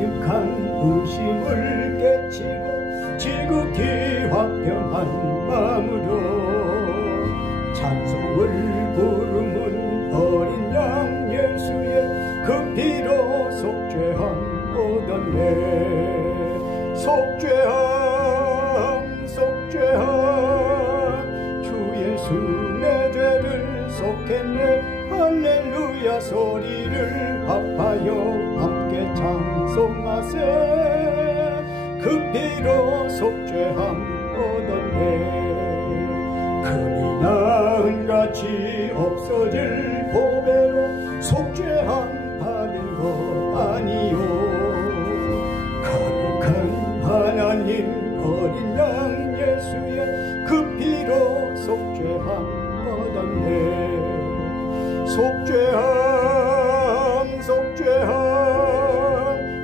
가득한 의심을 깨치고 지극히 화평한 마음으로 찬송을 부르는 어린 양 예수의 그 피로 속죄함 얻었네. 속죄함 속죄함 주 예수 내 죄를 속했네. 할렐루야 소리를 합하여 함께 찬송하세. 그 피로 속죄함 얻었네. 금이 나은같이 없어질 보배로 속죄함 받은 것 아니요. 거룩한 하나님 어린 양 예수의 그 피로 속죄함 얻었네. 속죄함 속죄함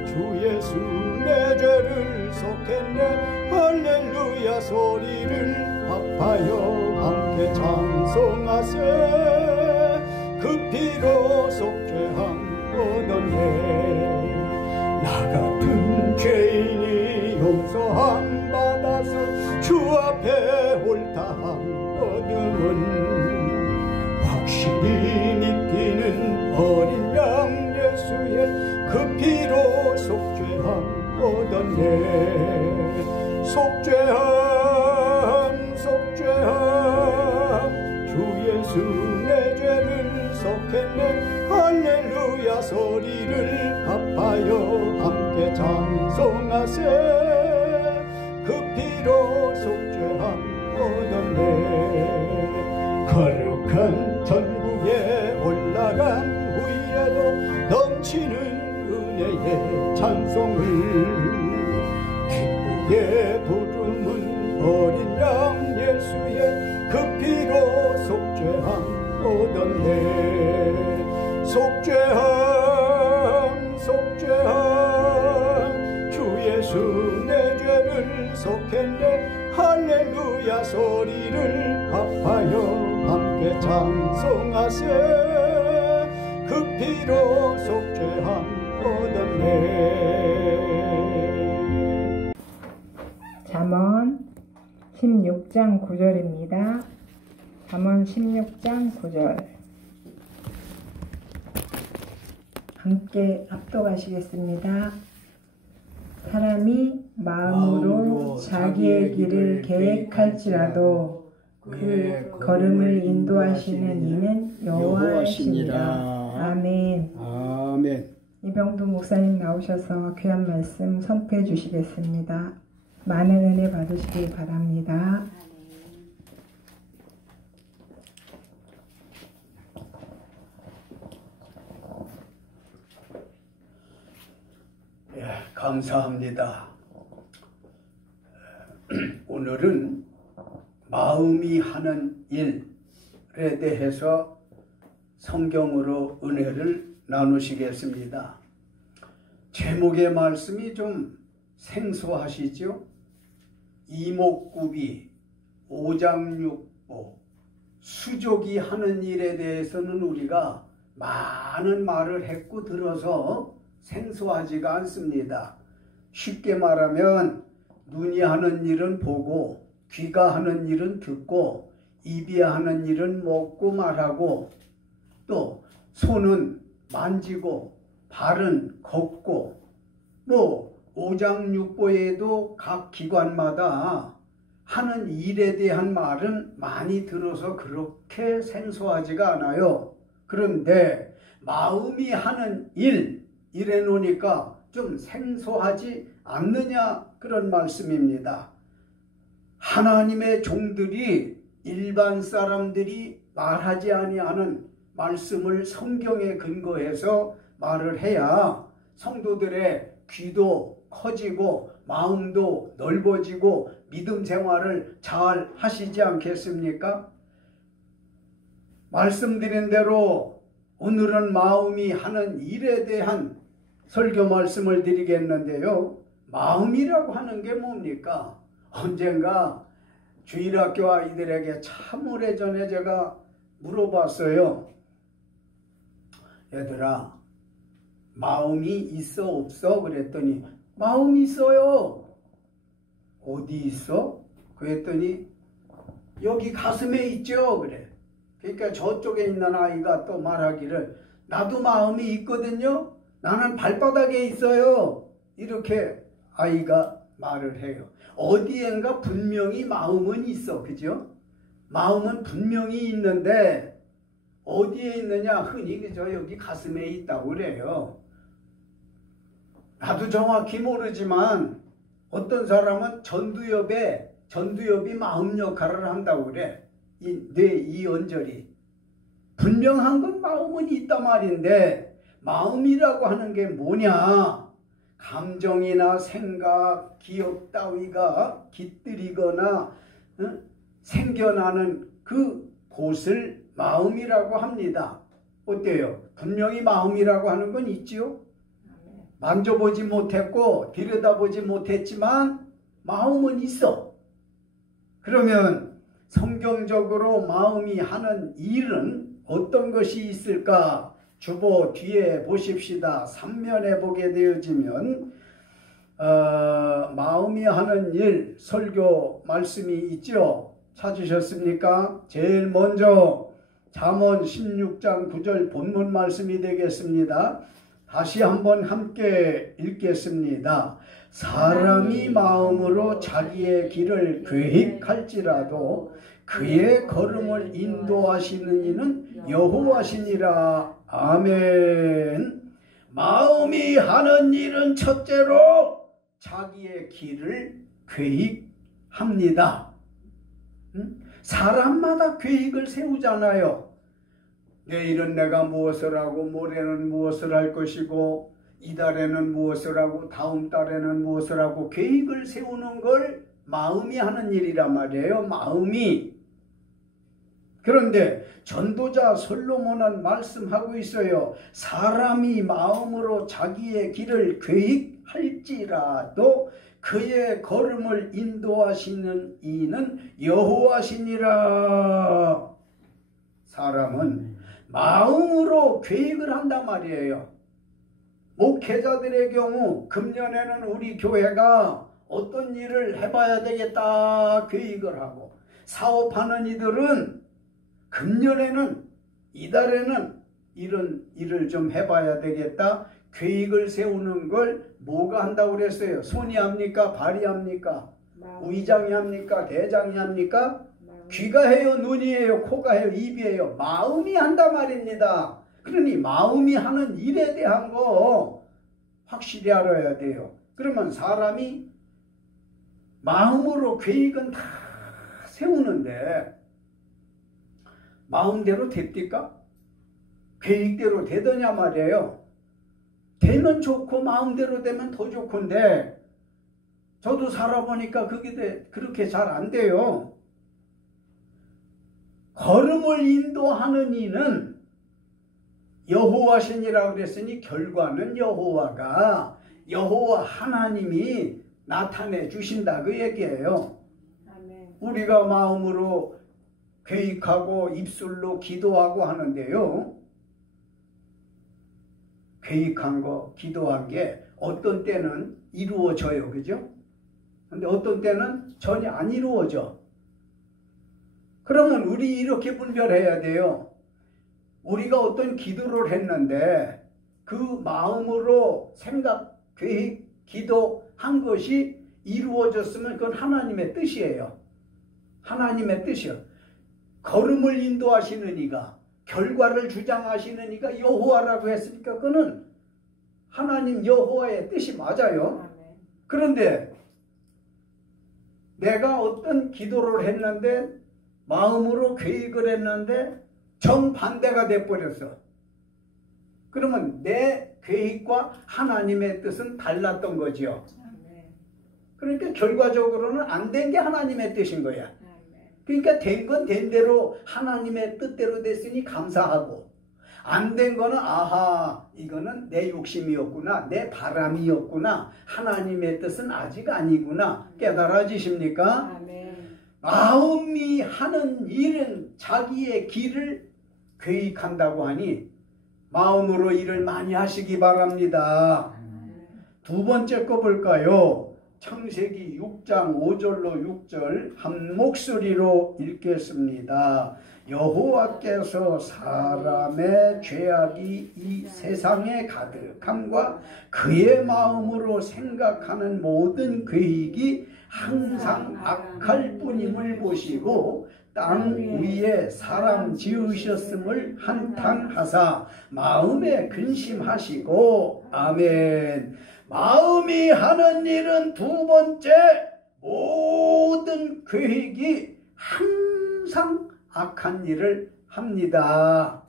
주 예수 내 죄를 속했네. 할렐루야 소리를 합하여 함께 찬송하세. 그 피로 속죄함 얻었네. 나 같은 죄인이 용서함 받아서 주 앞에 옳다함 얻음은 확실히 믿기는 어린 양 예수의 그 피로 속죄함 얻었네. 속죄함 속죄함 주 예수 내 죄를 속했네. 할렐루야 소리를 합하여 함께 찬송하세. 그 피로 속죄함 얻었네. 거룩한 천국에 올라간 후에도 넘치는 은혜의 찬송을 기쁘게 부르는 어린 양 예수의 그 피로 속죄함 얻었네. 속죄함 속죄함 주 예수 내 죄를 속했네. 할렐루야 소리를 합하여 함께 찬송하세. 그 피로 속죄함 얻었네. 잠언 16장 9절입니다. 잠언 16장 9절 함께 합독하시겠습니다. 사람이 마음으로 자기의 길을 계획할지라도 그 걸음을 인도하시는 이는 여호와시니라. 아멘. 아멘. 이병두 목사님 나오셔서 귀한 말씀 선포해 주시겠습니다. 많은 은혜 받으시길 바랍니다. 감사합니다. 오늘은 마음이 하는 일에 대해서 성경으로 은혜를 나누시겠습니다. 제목의 말씀이 좀 생소하시죠? 이목구비, 오장육부, 수족이 하는 일에 대해서는 우리가 많은 말을 했고 들어서 생소하지가 않습니다. 쉽게 말하면 눈이 하는 일은 보고, 귀가 하는 일은 듣고, 입이 하는 일은 먹고 말하고, 또 손은 만지고 발은 걷고, 오장육부에도 각 기관마다 하는 일에 대한 말은 많이 들어서 그렇게 생소하지가 않아요. 그런데 마음이 하는 이래 놓으니까 좀 생소하지 않느냐 그런 말씀입니다. 하나님의 종들이 일반 사람들이 말하지 아니하는 말씀을 성경에 근거해서 말을 해야 성도들의 귀도 커지고 마음도 넓어지고 믿음 생활을 잘 하시지 않겠습니까? 말씀드린 대로 오늘은 마음이 하는 일에 대한 설교 말씀을 드리겠는데요. 마음이라고 하는 게 뭡니까? 언젠가 주일학교 아이들에게 참 오래전에 제가 물어봤어요. 얘들아, 마음이 있어 없어? 그랬더니 마음이 있어요. 어디 있어? 그랬더니 여기 가슴에 있죠. 그래. 그러니까 저쪽에 있는 아이가 또 말하기를 나도 마음이 있거든요. 나는 발바닥에 있어요. 이렇게 아이가 말을 해요. 어디엔가 분명히 마음은 있어. 그죠? 마음은 분명히 있는데 어디에 있느냐? 흔히 그저 여기 가슴에 있다고 그래요. 나도 정확히 모르지만 어떤 사람은 전두엽이 마음 역할을 한다고 그래. 이 언저리. 분명한 건 마음은 있단 말인데 마음이라고 하는 게 뭐냐? 감정이나 생각, 기억 따위가 깃들이거나 생겨나는 그 곳을 마음이라고 합니다. 어때요? 분명히 마음이라고 하는 건 있지요? 만져보지 못했고 들여다보지 못했지만 마음은 있어. 그러면 성경적으로 마음이 하는 일은 어떤 것이 있을까? 주보 뒤에 보십시다. 3면에 보게 되어지면 마음이 하는 일 설교 말씀이 있죠. 찾으셨습니까? 제일 먼저 잠언 16장 9절 본문 말씀이 되겠습니다. 다시 한번 함께 읽겠습니다. 사람이 마음으로 자기의 길을 계획할지라도 그의 걸음을 인도하시는 이는 여호와시니라. 아멘. 마음이 하는 일은 첫째로 자기의 길을 계획합니다. 사람마다 계획을 세우잖아요. 내일은 내가 무엇을 하고 모레는 무엇을 할 것이고 이달에는 무엇을 하고 다음 달에는 무엇을 하고 계획을 세우는 걸 마음이 하는 일이란 말이에요. 마음이. 그런데 전도자 솔로몬은 말씀하고 있어요. 사람이 마음으로 자기의 길을 계획할지라도 그의 걸음을 인도하시는 이는 여호와시니라. 사람은 마음으로 계획을 한단 말이에요. 목회자들의 경우 금년에는 우리 교회가 어떤 일을 해봐야 되겠다 계획을 하고, 사업하는 이들은 금년에는 이달에는 이런 일을 좀 해봐야 되겠다 계획을 세우는 걸 뭐가 한다고 그랬어요? 손이 합니까? 발이 합니까? 위장이 합니까? 대장이 합니까? 귀가 해요? 눈이 해요? 코가 해요? 입이 해요? 마음이 한단 말입니다. 그러니 마음이 하는 일에 대한 거 확실히 알아야 돼요. 그러면 사람이 마음으로 계획은 다 세우는데 마음대로 됩니까? 계획대로 되더냐 말이에요. 되면 좋고 마음대로 되면 더 좋건데 저도 살아보니까 그게 그렇게 잘 안 돼요. 걸음을 인도하는 이는 여호와시니라고 그랬으니 결과는 여호와가 여호와 하나님이 나타내 주신다 그 얘기예요. 아멘. 우리가 마음으로 계획하고 입술로 기도하고 하는데요. 계획한 거, 기도한 게 어떤 때는 이루어져요. 그죠? 근데 어떤 때는 전혀 안 이루어져. 그러면 우리 이렇게 분별해야 돼요. 우리가 어떤 기도를 했는데 그 마음으로 생각, 계획, 기도한 것이 이루어졌으면 그건 하나님의 뜻이에요. 하나님의 뜻이요. 걸음을 인도하시는 이가, 결과를 주장하시는 이가 여호와라고 했으니까 그거는 하나님 여호와의 뜻이 맞아요. 그런데 내가 어떤 기도를 했는데 마음으로 계획을 했는데 정반대가 돼버렸어. 그러면 내 계획과 하나님의 뜻은 달랐던 거죠. 그러니까 결과적으로는 안 된 게 하나님의 뜻인 거야. 그러니까 된 건 된 대로 하나님의 뜻대로 됐으니 감사하고, 안 된 거는 아하 이거는 내 욕심이었구나, 내 바람이었구나, 하나님의 뜻은 아직 아니구나 깨달아지십니까? 아멘. 마음이 하는 일은 자기의 길을 계획한다고 하니 마음으로 일을 많이 하시기 바랍니다. 두 번째 거 볼까요? 창세기 6장 5절로 6절 한 목소리로 읽겠습니다. 여호와께서 사람의 죄악이 이 세상에 가득함과 그의 마음으로 생각하는 모든 계획이 항상 악할 뿐임을 보시고 땅 위에 사람 지으셨음을 한탄하사 마음에 근심하시고 아멘. 마음이 하는 일은 두 번째, 모든 계획이 항상 악한 일을 합니다.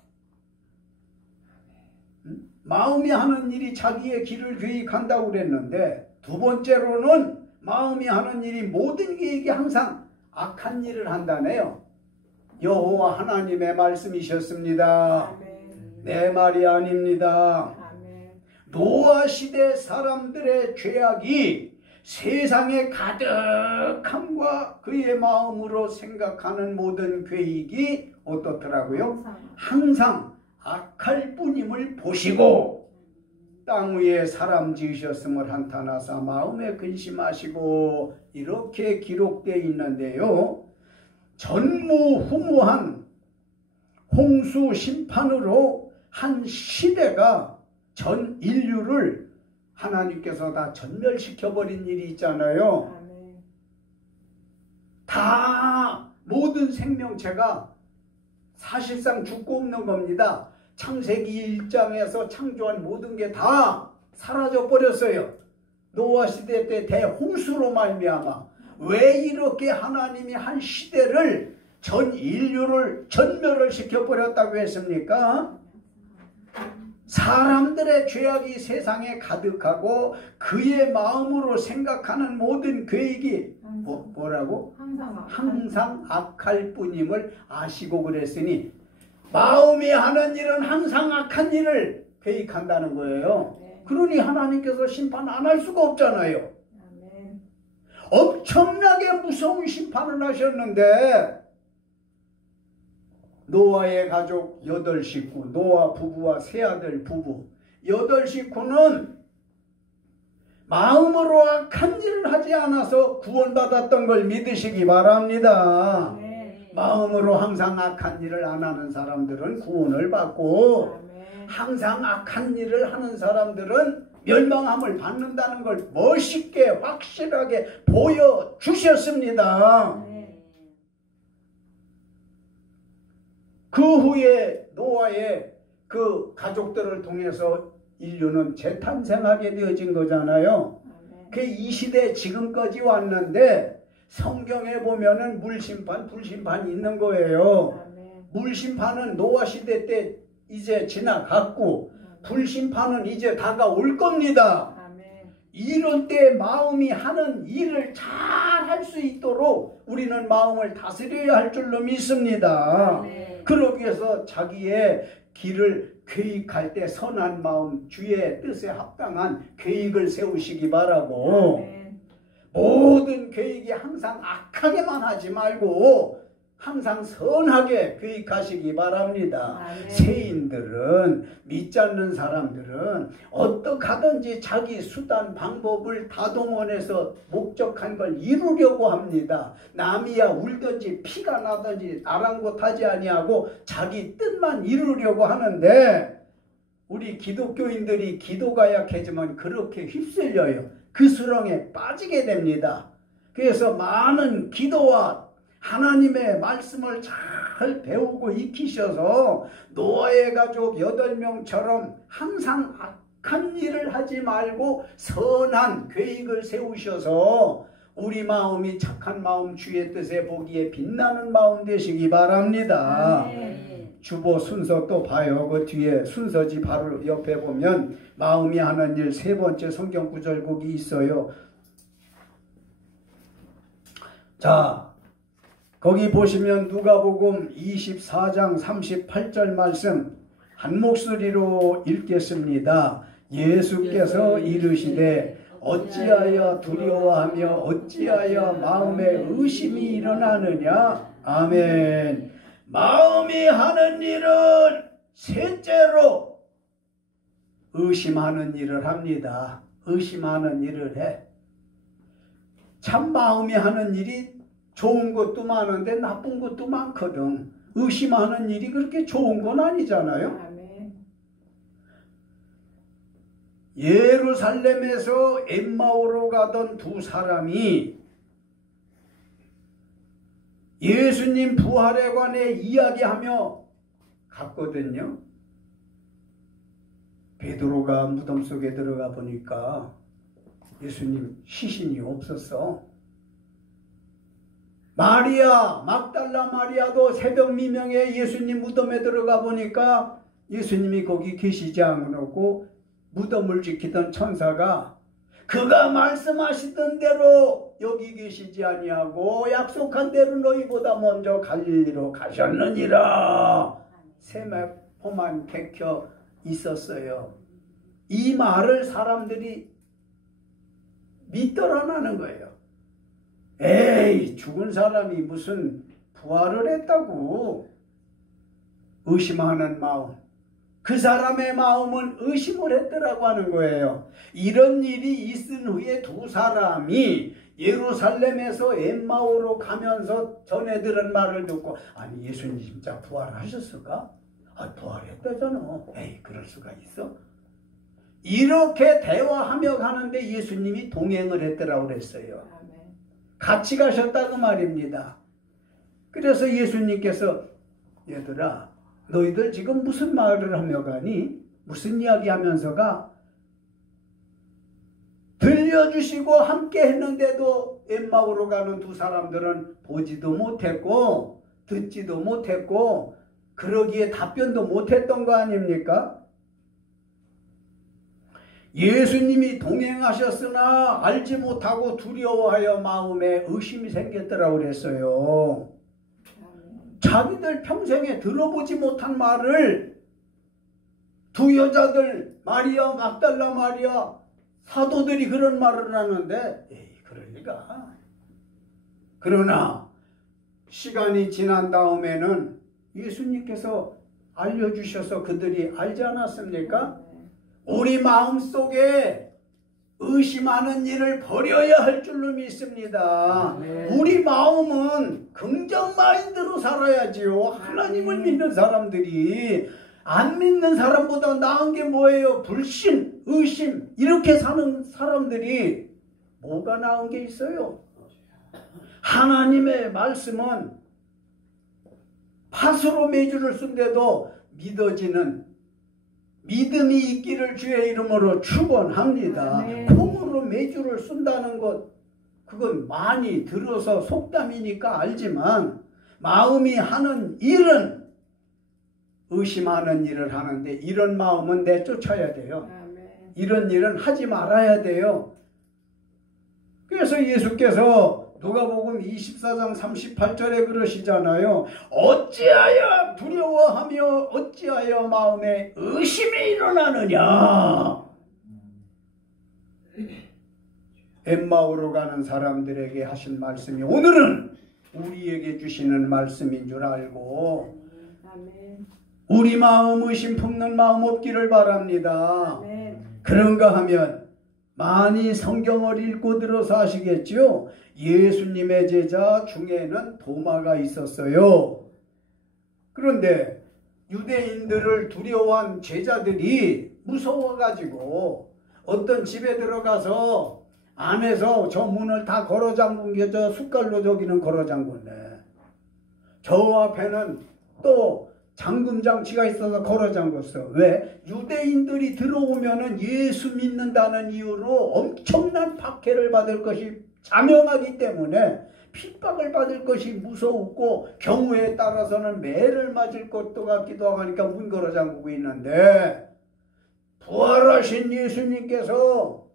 마음이 하는 일이 자기의 길을 계획한다고 그랬는데, 두 번째로는 마음이 하는 일이 모든 계획이 항상 악한 일을 한다네요. 여호와 하나님의 말씀이셨습니다. 내 말이 아닙니다. 노아 시대 사람들의 죄악이 세상에 가득함과 그의 마음으로 생각하는 모든 계획이 어떻더라고요? 항상 악할 뿐임을 보시고 땅 위에 사람 지으셨음을 한탄하사 마음에 근심하시고 이렇게 기록되어 있는데요. 전무후무한 홍수 심판으로 한 시대가 전 인류를 하나님께서 다 전멸시켜버린 일이 있잖아요. 다 모든 생명체가 사실상 죽고 없는 겁니다. 창세기 1장에서 창조한 모든 게 다 사라져 버렸어요. 노아 시대 때 대홍수로 말미암아. 왜 이렇게 하나님이 한 시대를 전 인류를 전멸을 시켜버렸다고 했습니까? 사람들의 죄악이 세상에 가득하고 그의 마음으로 생각하는 모든 계획이 뭐라고? 항상 악할 뿐임을 아시고 그랬으니 마음이 하는 일은 항상 악한 일을 계획한다는 거예요. 그러니 하나님께서 심판 안 할 수가 없잖아요. 엄청나게 무서운 심판을 하셨는데 노아의 가족 8식구, 노아 부부와 세 아들 부부 8식구는 마음으로 악한 일을 하지 않아서 구원받았던 걸 믿으시기 바랍니다. 마음으로 항상 악한 일을 안 하는 사람들은 구원을 받고 항상 악한 일을 하는 사람들은 멸망함을 받는다는 걸 멋있게 확실하게 보여주셨습니다. 그 후에 노아의 그 가족들을 통해서 인류는 재탄생하게 되어진 거잖아요. 그 이 시대 지금까지 왔는데 성경에 보면은 물심판, 불심판이 있는 거예요. 물심판은 노아 시대 때 이제 지나갔고 불심판은 이제 다가올 겁니다. 이런 때 마음이 하는 일을 잘 할 수 있도록 우리는 마음을 다스려야 할 줄로 믿습니다. 그러기 위해서 자기의 길을 계획할 때 선한 마음, 주의 뜻에 합당한 계획을 세우시기 바라고 모든 계획이 항상 악하게만 하지 말고 항상 선하게 계획하시기 바랍니다. 세인들은, 믿지 않는 사람들은 어떻게 하든지 자기 수단 방법을 다 동원해서 목적한 걸 이루려고 합니다. 남이야 울든지 피가 나든지 아랑곳하지 아니하고 자기 뜻만 이루려고 하는데 우리 기독교인들이 기도가 약해지면 그렇게 휩쓸려요. 그 수렁에 빠지게 됩니다. 그래서 많은 기도와 하나님의 말씀을 잘 배우고 익히셔서 노아의 가족 8명처럼 항상 악한 일을 하지 말고 선한 계획을 세우셔서 우리 마음이 착한 마음, 주의 뜻에 보기에 빛나는 마음 되시기 바랍니다. 주보 순서 또 봐요. 그 뒤에 순서지 바로 옆에 보면 마음이 하는 일 세 번째 성경 구절곡이 있어요. 자, 거기 보시면 누가복음 24장 38절 말씀 한 목소리로 읽겠습니다. 예수께서 이르시되 어찌하여 두려워하며 어찌하여 마음에 의심이 일어나느냐. 아멘. 마음이 하는 일은 셋째로 의심하는 일을 합니다. 의심하는 일을 해. 참 마음이 하는 일이 좋은 것도 많은데 나쁜 것도 많거든. 의심하는 일이 그렇게 좋은 건 아니잖아요. 아멘. 예루살렘에서 엠마오로 가던 두 사람이 예수님 부활에 관해 이야기하며 갔거든요. 베드로가 무덤 속에 들어가 보니까 예수님 시신이 없었어. 마리아, 막달라 마리아도 새벽 미명에 예수님 무덤에 들어가 보니까 예수님이 거기 계시지 않고 무덤을 지키던 천사가 그가 말씀하시던 대로 여기 계시지 아니하고 약속한 대로 너희보다 먼저 갈릴리로 가셨느니라. 세마포만 개켜 있었어요. 이 말을 사람들이 믿더라는 거예요. 에이, 죽은 사람이 무슨 부활을 했다고. 의심하는 마음. 그 사람의 마음은 의심을 했더라고 하는 거예요. 이런 일이 있은 후에 두 사람이 예루살렘에서 엠마오로 가면서 전해 들은 말을 듣고 아니 예수님 진짜 부활하셨을까? 아, 부활했다잖아. 에이, 그럴 수가 있어? 이렇게 대화하며 가는데 예수님이 동행을 했더라고 그랬어요. 같이 가셨다고 말입니다. 그래서 예수님께서 얘들아 너희들 지금 무슨 말을 하며 가니? 무슨 이야기 하면서 가? 들려주시고 함께 했는데도 엠마오로 가는 두 사람들은 보지도 못했고 듣지도 못했고 그러기에 답변도 못했던 거 아닙니까? 예수님이 동행하셨으나 알지 못하고 두려워하여 마음에 의심이 생겼더라고 그랬어요. 자기들 평생에 들어보지 못한 말을 두 여자들 마리아, 막달라 마리아 사도들이 그런 말을 하는데 에이, 그럴 리가. 그러나 시간이 지난 다음에는 예수님께서 알려주셔서 그들이 알지 않았습니까? 우리 마음속에 의심하는 일을 버려야 할 줄로 믿습니다. 우리 마음은 긍정 마인드로 살아야지요. 하나님을 믿는 사람들이 안 믿는 사람보다 나은 게 뭐예요? 불신, 의심 이렇게 사는 사람들이 뭐가 나은 게 있어요? 하나님의 말씀은 팥으로 메주를 쓴데도 믿어지는 믿음이 있기를 주의 이름으로 축원합니다. 콩으로 메주를 쓴다는 것 그건 많이 들어서 속담이니까 알지만 마음이 하는 일은 의심하는 일을 하는데 이런 마음은 내쫓아야 돼요. 이런 일은 하지 말아야 돼요. 그래서 예수께서 누가복음 24장 38절에 그러시잖아요. 어찌하여 두려워하며 어찌하여 마음에 의심이 일어나느냐. 엠마오로 가는 사람들에게 하신 말씀이 오늘은 우리에게 주시는 말씀인 줄 알고 우리 마음 의심 품는 마음 없기를 바랍니다. 그런가 하면 많이 성경을 읽고 들어서 아시겠죠? 예수님의 제자 중에는 도마가 있었어요. 그런데 유대인들을 두려워한 제자들이 무서워가지고 어떤 집에 들어가서 안에서 저 문을 다 걸어 잠근 게 저 숟갈로 저기는 걸어 잠궜네. 저 앞에는 또 잠금 장치가 있어서 걸어 잠궜어. 왜? 유대인들이 들어오면은 예수 믿는다는 이유로 엄청난 박해를 받을 것이 자명하기 때문에 핍박을 받을 것이 무서웠고 경우에 따라서는 매를 맞을 것도 같기도 하니까 문 걸어 잠그고 있는데 부활하신 예수님께서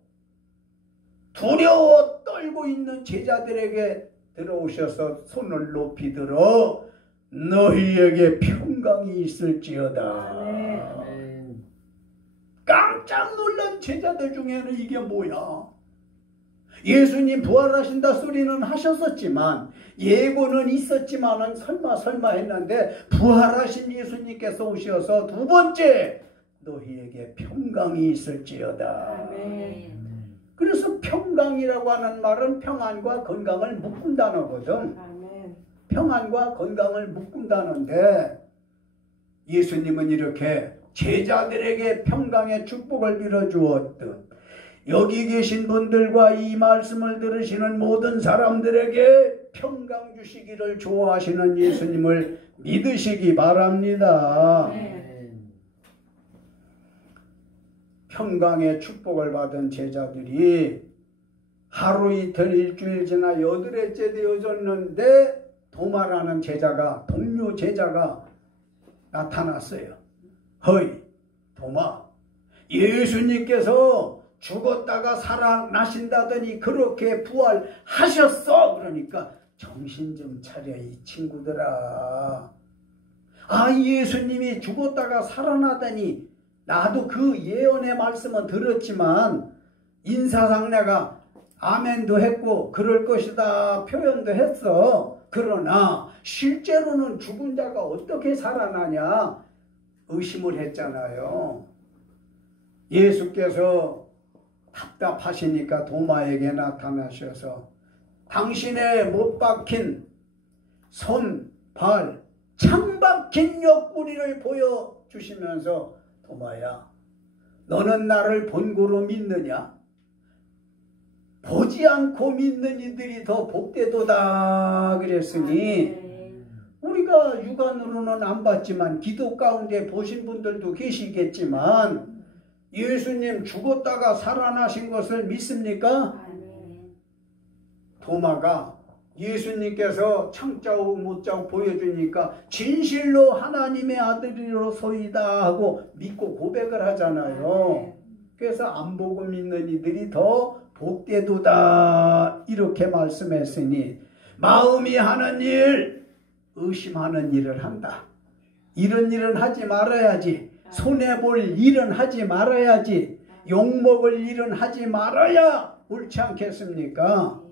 두려워 떨고 있는 제자들에게 들어오셔서 손을 높이 들어 너희에게 평강이 있을지어다. 깜짝 놀란 제자들 중에는 이게 뭐야? 예수님 부활하신다 소리는 하셨었지만 예고는 있었지만은 설마 했는데 부활하신 예수님께서 오셔서 두 번째 너희에게 평강이 있을지어다. 아멘. 그래서 평강이라고 하는 말은 평안과 건강을 묶은 단어거든. 아멘. 평안과 건강을 묶은 단어인데 예수님은 이렇게 제자들에게 평강의 축복을 빌어주었듯 여기 계신 분들과 이 말씀을 들으시는 모든 사람들에게 평강 주시기를 좋아하시는 예수님을 믿으시기 바랍니다. 평강의 축복을 받은 제자들이 하루 이틀 일주일 지나 8회째 되어졌는데 도마라는 제자가, 동료 제자가 나타났어요. 허이 도마, 예수님께서 죽었다가 살아나신다더니 그렇게 부활하셨어. 그러니까 정신 좀 차려 이 친구들아. 아, 예수님이 죽었다가 살아나다니 나도 그 예언의 말씀은 들었지만 인사상 내가 아멘도 했고 그럴 것이다 표현도 했어. 그러나 실제로는 죽은 자가 어떻게 살아나냐 의심을 했잖아요. 예수께서 답답하시니까 도마에게 나타나셔서 당신의 못 박힌 손, 발, 창 박힌 옆구리를 보여주시면서 도마야, 너는 나를 본고로 믿느냐? 보지 않고 믿는 이들이 더 복되도다 그랬으니 우리가 육안으로는 안 봤지만 기도 가운데 보신 분들도 계시겠지만 예수님 죽었다가 살아나신 것을 믿습니까? 도마가 예수님께서 창자고 못자고 보여주니까 진실로 하나님의 아들이로소이다 하고 믿고 고백을 하잖아요. 그래서 안 보고 믿는 이들이 더 복되도다 이렇게 말씀했으니 마음이 하는 일, 의심하는 일을 한다. 이런 일은 하지 말아야지. 손해볼 일은 하지 말아야지. 욕먹을 일은 하지 말아야 옳지 않겠습니까?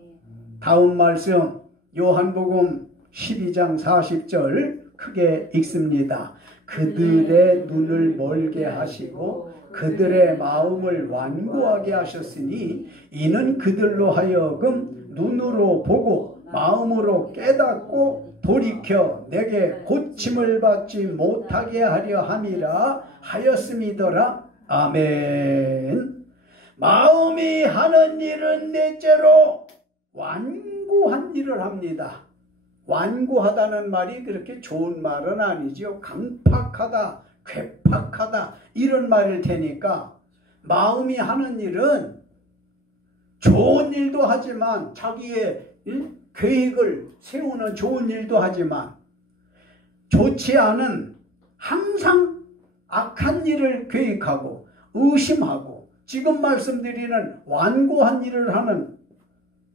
다음 말씀 요한복음 12장 40절 크게 읽습니다. 그들의 눈을 멀게 하시고 그들의 마음을 완고하게 하셨으니 이는 그들로 하여금 눈으로 보고 마음으로 깨닫고 돌이켜 내게 고침을 받지 못하게 하려 함이라 하였음이더라. 아멘. 마음이 하는 일은 넷째로 완고한 일을 합니다. 완고하다는 말이 그렇게 좋은 말은 아니죠. 강팍하다, 괴팍하다 이런 말일 테니까 마음이 하는 일은 좋은 일도 하지만 자기의 계획을 세우는 좋은 일도 하지만 좋지 않은 항상 악한 일을 계획하고 의심하고 지금 말씀드리는 완고한 일을 하는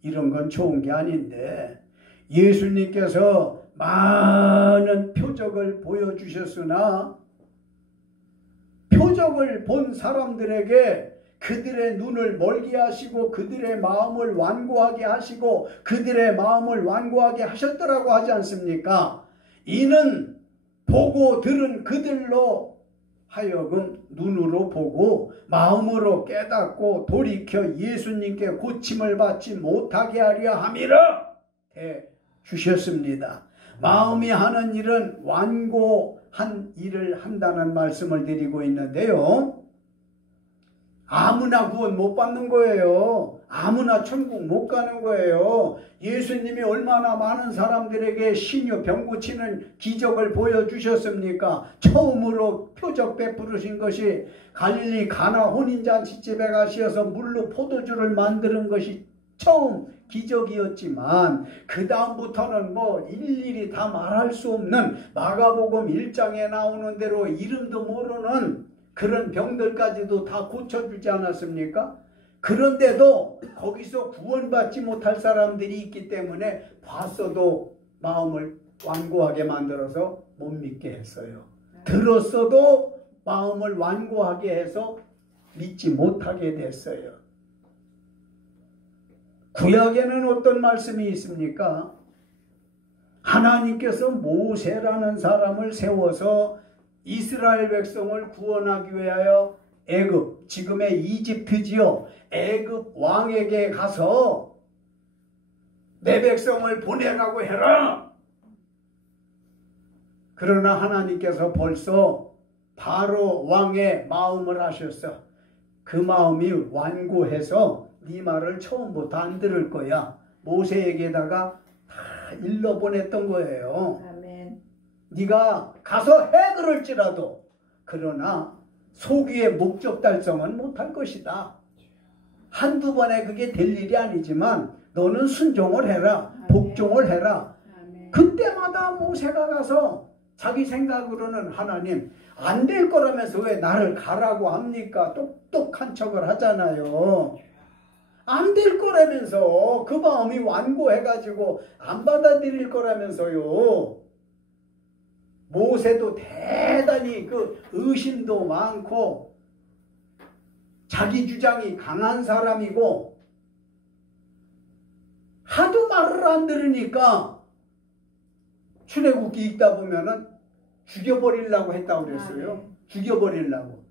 이런 건 좋은 게 아닌데 예수님께서 많은 표적을 보여주셨으나 표적을 본 사람들에게 그들의 눈을 멀게 하시고 그들의 마음을 완고하게 하시고 그들의 마음을 완고하게 하셨더라고 하지 않습니까? 이는 보고 들은 그들로 하여금 눈으로 보고 마음으로 깨닫고 돌이켜 예수님께 고침을 받지 못하게 하려 함이라 해 주셨습니다. 마음이 하는 일은 완고한 일을 한다는 말씀을 드리고 있는데요. 아무나 구원 못 받는 거예요. 아무나 천국 못 가는 거예요. 예수님이 얼마나 많은 사람들에게 신유 병 고치는 기적을 보여주셨습니까? 처음으로 표적 베푸르신 것이 갈릴리 가나 혼인잔치집에 가셔서 물로 포도주를 만드는 것이 처음 기적이었지만 그 다음부터는 뭐 일일이 다 말할 수 없는 마가복음 1장에 나오는 대로 이름도 모르는 그런 병들까지도 다 고쳐주지 않았습니까? 그런데도 거기서 구원받지 못할 사람들이 있기 때문에 봤어도 마음을 완고하게 만들어서 못 믿게 했어요. 들었어도 마음을 완고하게 해서 믿지 못하게 됐어요. 구약에는 어떤 말씀이 있습니까? 하나님께서 모세라는 사람을 세워서 이스라엘 백성을 구원하기 위하여 애굽, 지금의 이집트지요. 애굽 왕에게 가서 내 백성을 보내라고 해라. 그러나 하나님께서 벌써 바로 왕의 마음을 하셨어. 그 마음이 완고해서 네 말을 처음부터 안 들을 거야. 모세에게다가 다 일러보냈던 거예요. 아멘. 네가 가서 해 그럴지라도 그러나 소기의 목적 달성은 못할 것이다. 한두 번에 그게 될 일이 아니지만 너는 순종을 해라. 복종을 해라. 그때마다 모세가 가서 자기 생각으로는 하나님 안 될 거라면서 왜 나를 가라고 합니까? 똑똑한 척을 하잖아요. 안 될 거라면서 그 마음이 완고해가지고 안 받아들일 거라면서요. 모세도 대단히 그 의심도 많고 자기 주장이 강한 사람이고 하도 말을 안 들으니까 출애굽기 읽다 보면은 죽여버리려고 했다고 그랬어요. 죽여버리려고.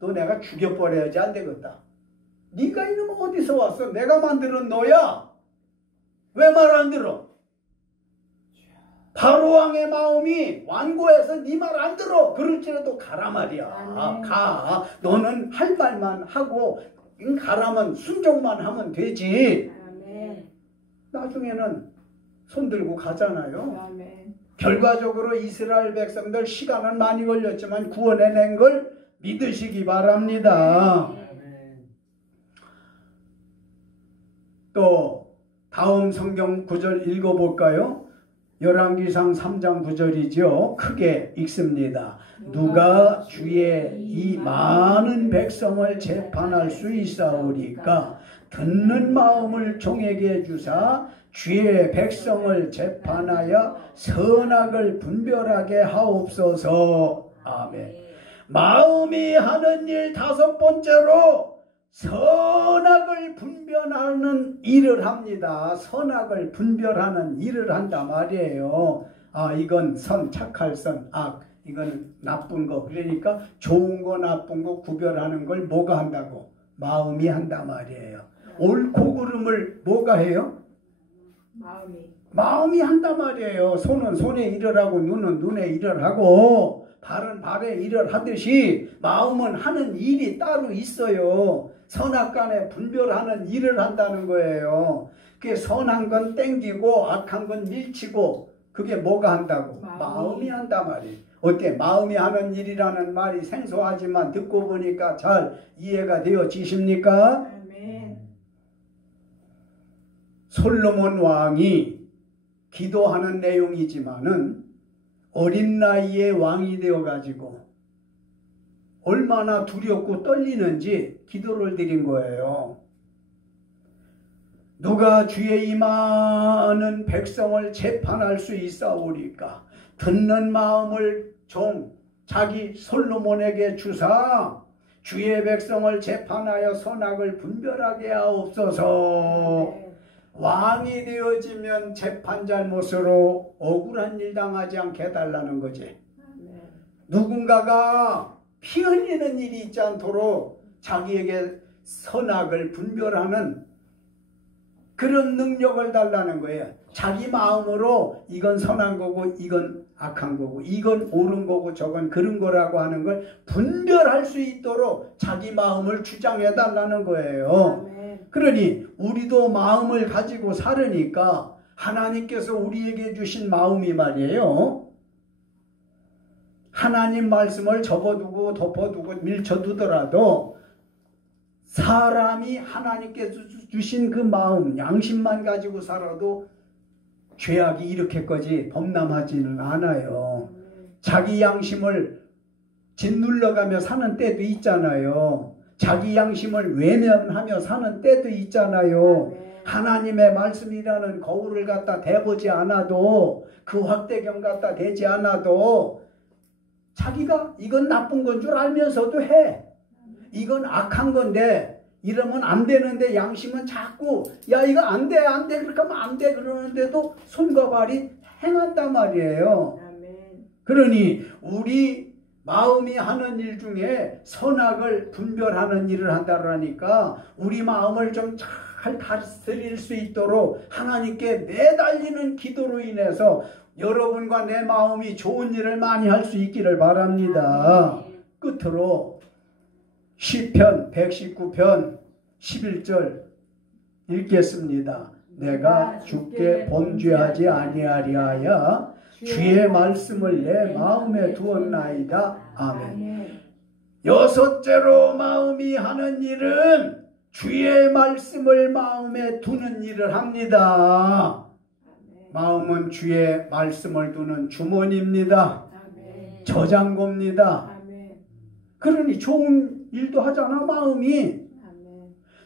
너 내가 죽여버려야지 안 되겠다. 네가 이놈은 어디서 왔어? 내가 만드는 너야. 왜 말 안 들어? 바로왕의 마음이 완고해서 네 말 안 들어. 그럴지라도 가라 말이야. 가. 너는 할 말만 하고 가라면 순종만 하면 되지. 나중에는 손 들고 가잖아요. 결과적으로 이스라엘 백성들 시간은 많이 걸렸지만 구원해낸 걸 믿으시기 바랍니다. 또 다음 성경 구절 읽어볼까요? 열왕기상 3장 9절이죠. 크게 읽습니다. 누가 주의 이 많은 백성을 재판할 수 있사오리까? 듣는 마음을 종에게 주사 주의 백성을 재판하여 선악을 분별하게 하옵소서. 아멘. 마음이 하는 일 다섯 번째로 선악을 분별하는 일을 합니다. 선악을 분별하는 일을 한단 말이에요. 아, 이건 선, 착할 선, 악, 이건 나쁜 거. 그러니까 좋은 거, 나쁜 거 구별하는 걸 뭐가 한다고? 마음이 한단 말이에요. 옳고 그름을 뭐가 해요? 마음이 한단 말이에요. 손은 손에 일을 하고 눈은 눈에 일을 하고 발은 발에 일을 하듯이 마음은 하는 일이 따로 있어요. 선악간에 분별하는 일을 한다는 거예요. 그게 선한 건 땡기고 악한 건 밀치고 그게 뭐가 한다고? 마음이 한단 말이에요. 어때? 마음이 하는 일이라는 말이 생소하지만 듣고 보니까 잘 이해가 되어지십니까? 솔로몬 왕이 기도하는 내용이지만은 어린 나이에 왕이 되어가지고 얼마나 두렵고 떨리는지 기도를 드린 거예요. 누가 주의 이 많은 백성을 재판할 수 있사오리까? 듣는 마음을 종 자기 솔로몬에게 주사 주의 백성을 재판하여 선악을 분별하게 하옵소서. 왕이 되어지면 재판 잘못으로 억울한 일 당하지 않게 해달라는 거지. 누군가가 피 흘리는 일이 있지 않도록 자기에게 선악을 분별하는 그런 능력을 달라는 거예요. 자기 마음으로 이건 선한 거고 이건 악한 거고 이건 옳은 거고 저건 그런 거라고 하는 걸 분별할 수 있도록 자기 마음을 주장해 달라는 거예요. 그러니 우리도 마음을 가지고 살으니까 하나님께서 우리에게 주신 마음이 말이에요. 하나님 말씀을 접어두고 덮어두고 밀쳐두더라도 사람이 하나님께서 주신 그 마음, 양심만 가지고 살아도 죄악이 이렇게까지 범람하지는 않아요. 자기 양심을 짓눌러가며 사는 때도 있잖아요. 자기 양심을 외면하며 사는 때도 있잖아요. 하나님의 말씀이라는 거울을 갖다 대보지 않아도 그 확대경 갖다 대지 않아도 자기가 이건 나쁜 건 줄 알면서도 해. 이건 악한 건데 이러면 안 되는데 양심은 자꾸 야 이거 안 돼 안 돼 그렇게 하면 안 돼 그러는데도 손과 발이 행한단 말이에요. 그러니 우리 마음이 하는 일 중에 선악을 분별하는 일을 한다라니까 우리 마음을 좀 잘 다스릴 수 있도록 하나님께 매달리는 기도로 인해서 여러분과 내 마음이 좋은 일을 많이 할 수 있기를 바랍니다. 끝으로 시편 119편 11절 읽겠습니다. 내가 주께 범죄하지 아니하리하여 주의 말씀을 내 마음에 두었나이다. 아멘. 여섯째로 마음이 하는 일은 주의 말씀을 마음에 두는 일을 합니다. 마음은 주의 말씀을 두는 주머니입니다. 저장고입니다. 그러니 좋은 일도 하잖아. 마음이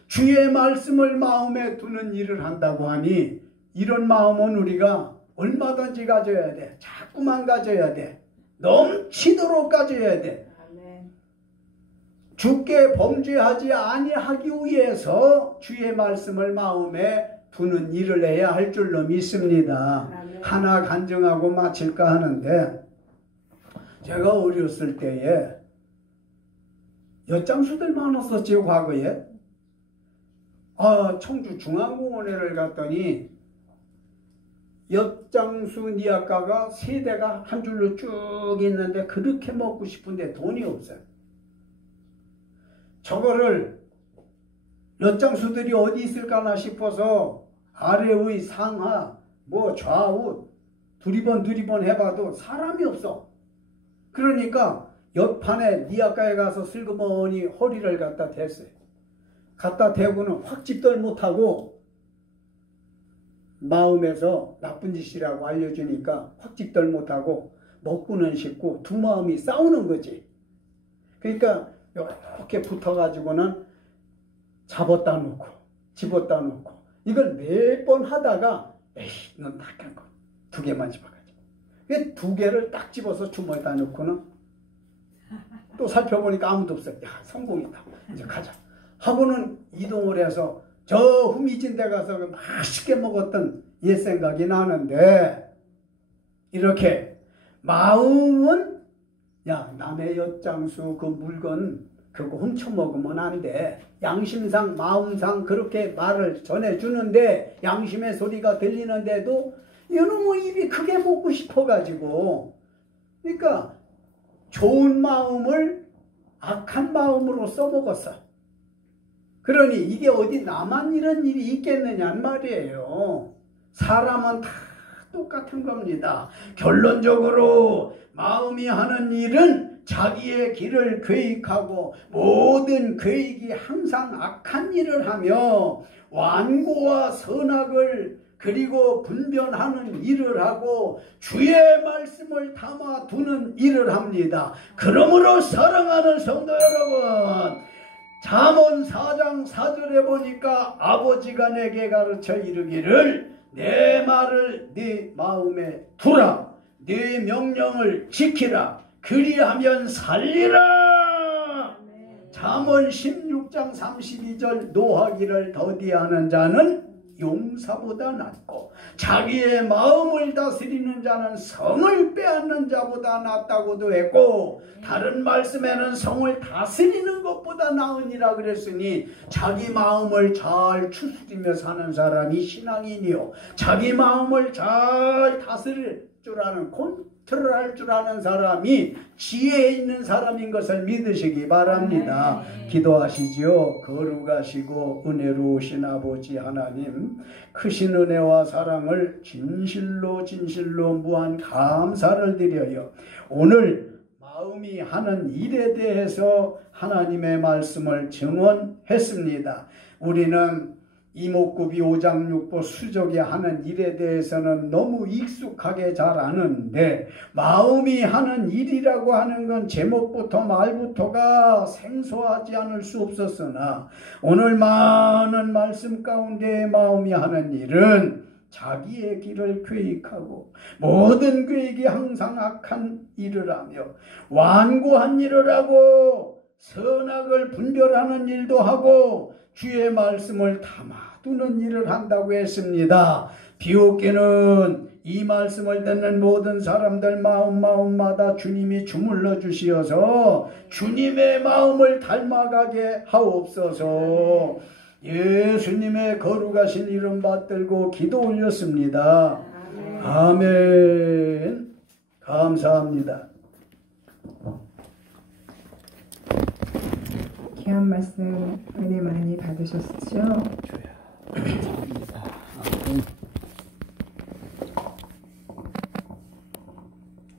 주의 말씀을 마음에 두는 일을 한다고 하니 이런 마음은 우리가 얼마든지 가져야 돼. 자꾸만 가져야 돼. 넘치도록 가져야 돼. 주께 범죄하지 아니하기 위해서 주의 말씀을 마음에 두는 일을 해야 할 줄로 믿습니다. 하나 간증하고 마칠까 하는데 제가 어렸을 때에 엿장수들 많았었지요. 과거에. 청주 중앙공원에를 갔더니 엿장수 니아까가 세 대가 한 줄로 쭉 있는데 그렇게 먹고 싶은데 돈이 없어요. 저거를 엿장수들이 어디 있을까나 싶어서 아래의 상하 좌우 두리번 해봐도 사람이 없어. 그러니까 옆판에 니아까에 가서 슬그머니 허리를 갖다 댔어요. 갖다 대고는 확집들 못하고 마음에서 나쁜 짓이라고 알려주니까 확집들 못하고 먹고는 싶고 두 마음이 싸우는 거지. 그러니까 이렇게 붙어가지고는 잡았다 놓고 집었다 놓고 이걸 몇 번 하다가 에이 넌 딱한 거 두 개만 집어가지고 두 개를 딱 집어서 주머니에다 놓고는 또 살펴보니까 아무도 없어. 야 성공이다. 이제 가자. 하고는 이동을 해서 저 후미진 데 가서 맛있게 먹었던 옛 생각이 나는데 이렇게 마음은 야 남의 엿장수 그 물건 그거 훔쳐먹으면 안 돼. 양심상 마음상 그렇게 말을 전해주는데 양심의 소리가 들리는데도 이놈의 입이 크게 먹고 싶어가지고 그러니까 좋은 마음을 악한 마음으로 써먹었어. 그러니 이게 어디 나만 이런 일이 있겠느냐는 말이에요. 사람은 다 똑같은 겁니다. 결론적으로 마음이 하는 일은 자기의 길을 계획하고 모든 계획이 항상 악한 일을 하며 완고와 선악을 그리고 분별하는 일을 하고 주의 말씀을 담아두는 일을 합니다. 그러므로 사랑하는 성도 여러분, 잠언 4장 4절에 보니까 아버지가 내게 가르쳐 이르기를 내 말을 네 마음에 두라. 네 명령을 지키라. 그리하면 살리라. 잠언 16장 32절 노하기를 더디하는 자는 용사보다 낫고 자기의 마음을 다스리는 자는 성을 빼앗는 자보다 낫다고도 했고 다른 말씀에는 성을 다스리는 것보다 나으니라 그랬으니 자기 마음을 잘 추스리며 사는 사람이 신앙이니요 자기 마음을 잘 다스릴 줄 아는 컨트롤할 줄 아는 사람이 지혜 있는 사람인 것을 믿으시기 바랍니다. 기도하시지요. 거룩하시고 은혜로우신 아버지 하나님, 크신 은혜와 사랑을 진실로 무한 감사를 드려요. 오늘 마음이 하는 일에 대해서 하나님의 말씀을 증언했습니다. 우리는 이목구비 오장육부 수족이 하는 일에 대해서는 너무 익숙하게 잘 아는데 마음이 하는 일이라고 하는 건 제목부터 말부터가 생소하지 않을 수 없었으나 오늘 많은 말씀 가운데 마음이 하는 일은 자기의 길을 계획하고 모든 계획이 항상 악한 일을 하며 완고한 일을 하고 선악을 분별하는 일도 하고 주의 말씀을 담아두는 일을 한다고 했습니다. 비옥기는 이 말씀을 듣는 모든 사람들 마음마다 주님이 주물러 주시어서 주님의 마음을 닮아가게 하옵소서. 예수님의 거룩하신 이름 받들고 기도 올렸습니다. 아멘. 감사합니다. 귀한 말씀 은혜 많이 받으셨죠?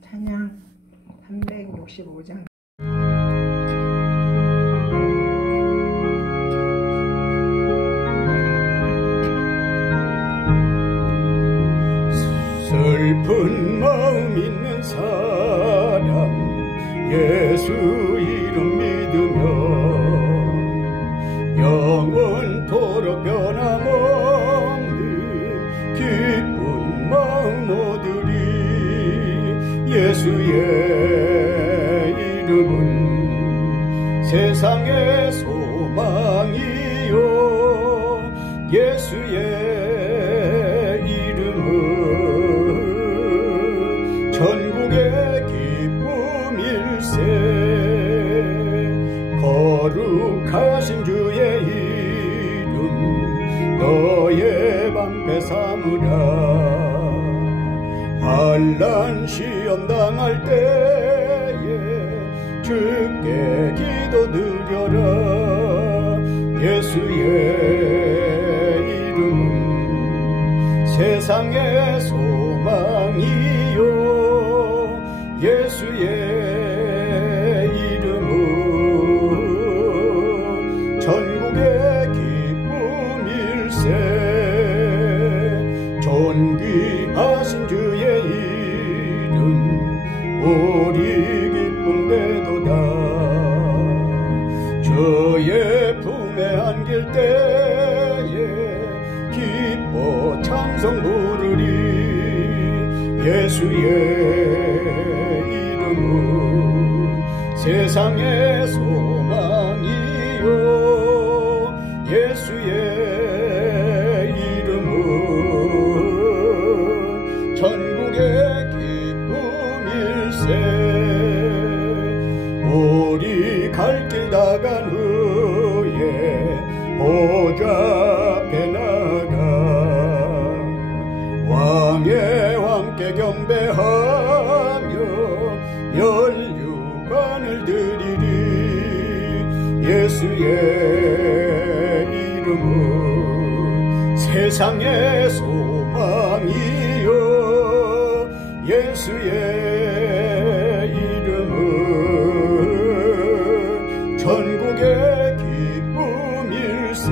찬양 365장. 슬픈 마음 있는 사람 예수 이름 믿으면 영원토록 변함없는 기쁜 마음 얻으리. 예수의 이름은 세상의 소망이요 예수의 이름은 전국의 기쁨일세. 거룩하신 주의 이름 너의 방패 삼으라. 환난 시험 당할 때에 주께 기도드려라. 예수의 이름은 세상의 소망이요 예수의 이름은 전국의 기쁨일세. 존귀하신 주의 이름 우리 기쁨되도다. 주의 품에 안길 때에 기뻐 찬송 부르리. 예수의 이름은 세상의 소망이요 예수의 이름은 전국의 기쁨일세. 우리 갈 길 나간 후에 보좌 앞에 나가 왕의 왕께 경배하며 면류관을 드리리. 예수의 이름은 세상의 소망이요 예수의 이름은 전국의 기쁨일세.